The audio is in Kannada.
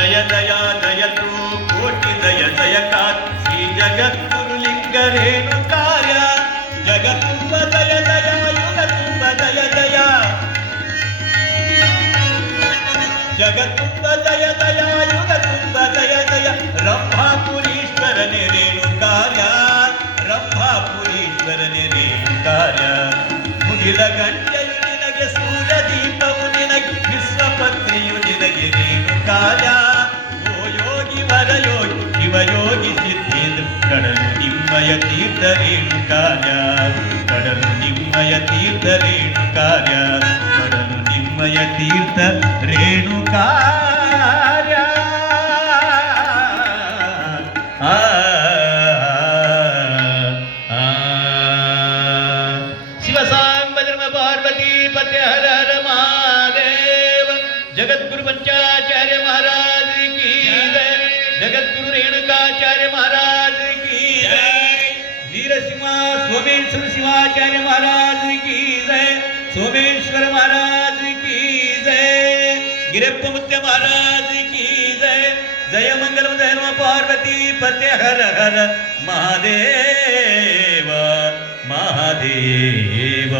ದಯ ದಯ ದಯತು ಕೋಟಿ ದಯ ದಯಕಾತ್ ಶ್ರೀ ಜಗದ್ಗುರುಲಿಂಗ ರೇಣುಕಾರ್ಯ ಜಗತ್ತುಂಬ ದಯ ದಯ ಯುಗ ತುಂಬ ದಯ ದಯ ಜಗತ್ತುಂಬ ದಯ ದಯ ಯುಗ ತುಂಬ ದಯ ದಯ ರಂಭಾಪುರೀಶ್ವರನೇ ರೇಣುಕಾರ್ಯ ರಂಭಾಪುರೀಶ್ವರನೇ ರೇಣುಕಾರ್ಯ ಮುಗಿಲ ಗಂಟೆಯು ನಿನಗೆ ಸೂರ್ಯ ದೀಪವು ನಿನಗೆ ವಿಶ್ವಪತ್ನಿಯು ನಿನಗೆ ರೇಣುಕಾರ್ಯ ಓ ಯೋಗಿ ವರಯೋಗಿ ಶಿವಯೋಗಿ ಸಿದ್ಧೇಂದ್ರ ಕಡಲು ನಿಮ್ಮಯ ತೀರ್ಥ ರೇಣುಕಾರ್ಯ ಕಡಲು ನಿಮ್ಮಯ ತೀರ್ಥ ರೇಣುಕಾರ್ಯ ಕಡಲು ನಿಮ್ಮಯ ತೀರ್ಥ ರೇಣುಕಾರ್ಯ ಶಿವಸಾಂಬ ಧರ್ಮ ಪಾರ್ವತಿ ಪತೆ ಹರ ಹರ ಮಹಾದೇವ ಜಗದ್ಗುರು पंचाचार्य महाराज की जय जगद्गुरु रेणुकाचार्य महाराज की जय वीरसिंह सोमेश्वर शिवाचार्य महाराज की जय सोमेश्वर महाराज की जय गिरप्प मुत्य महाराज की जय जय मंगलम जय नमः पार्वती पते हर हर महादेव महादेव